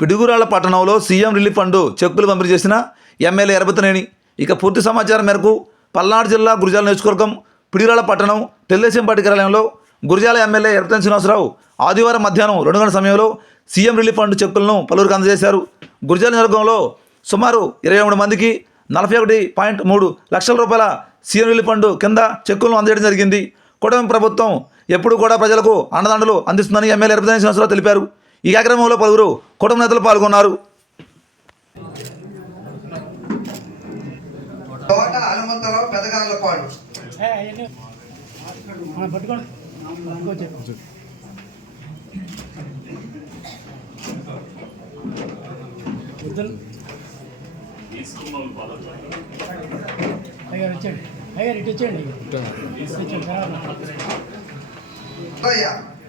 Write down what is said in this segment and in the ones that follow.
పిడుగురాళ్ల పట్టణంలో CM relief fund చెక్కులు పంపిణీ చేసిన ఎమ్మెల్యే ఎరపతినేని. ఇక పూర్తి సమాచారం మేరకు పల్నాడు జిల్లా గురజాల నియోజకవర్గం పిడుగురాళ్ల పట్టణం తెలుగుదేశం పార్టీ కార్యాలయంలో గురజాల ఎమ్మెల్యే ఎరపతినేని శ్రీనివాసరావు ఆదివారం మధ్యాహ్నం 2 గంటల సమయంలో సీఎం రిలీఫ్ ఫండ్ చెక్కులను పలువురికి అందజేశారు. గురజాల నియోజకవర్గంలో సుమారు 23 మందికి 41.3 లక్షల రూపాయల సీఎం రిలీఫ్ ఫండ్ కింద చెక్కులను అందజేయడం జరిగింది. కూటమి ప్రభుత్వం ఎప్పుడు కూడా ప్రజలకు అండదండలు అందిస్తుందని ఎమ్మెల్యే ఎరపతినేని శ్రీనివాసరావు తెలిపారు. ఈ కార్యక్రమంలో పలువురు కుటుంబ నేతలు పాల్గొన్నారు.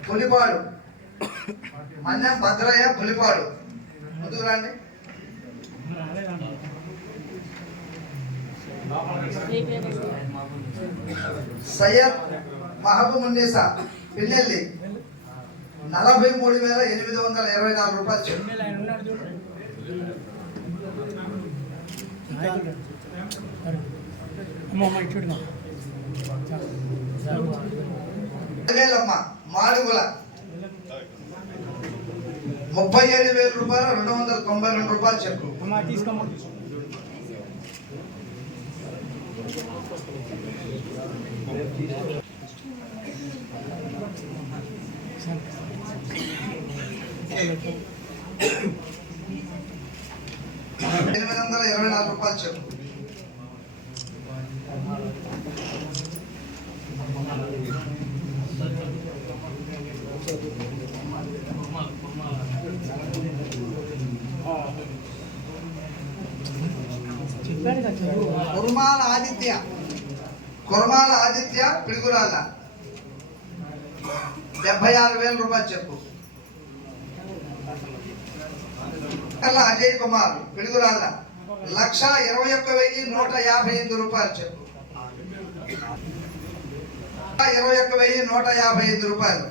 పులిపాడు మన్యం భద్రయ్య పులిపాడు ముందుకు రండి. సయ్యద్ మహబూబున్నీసా పిన్నెల్లి 43,824 రూపాయలు చెల్లి. మాడుగుల 37,000 రూపాయలు 292 రూపాయలు చెక్కు. రూపాయలు చెక్కు. కుర్మాల ఆదిత్య పిడుగురాళ్ళ 76,000 రూపాయలు చెప్పు. అజయ్ కుమార్ పిడుగురాళ్ళ 1,21,155 రూపాయలు చెప్పు. 21,155 రూపాయలు.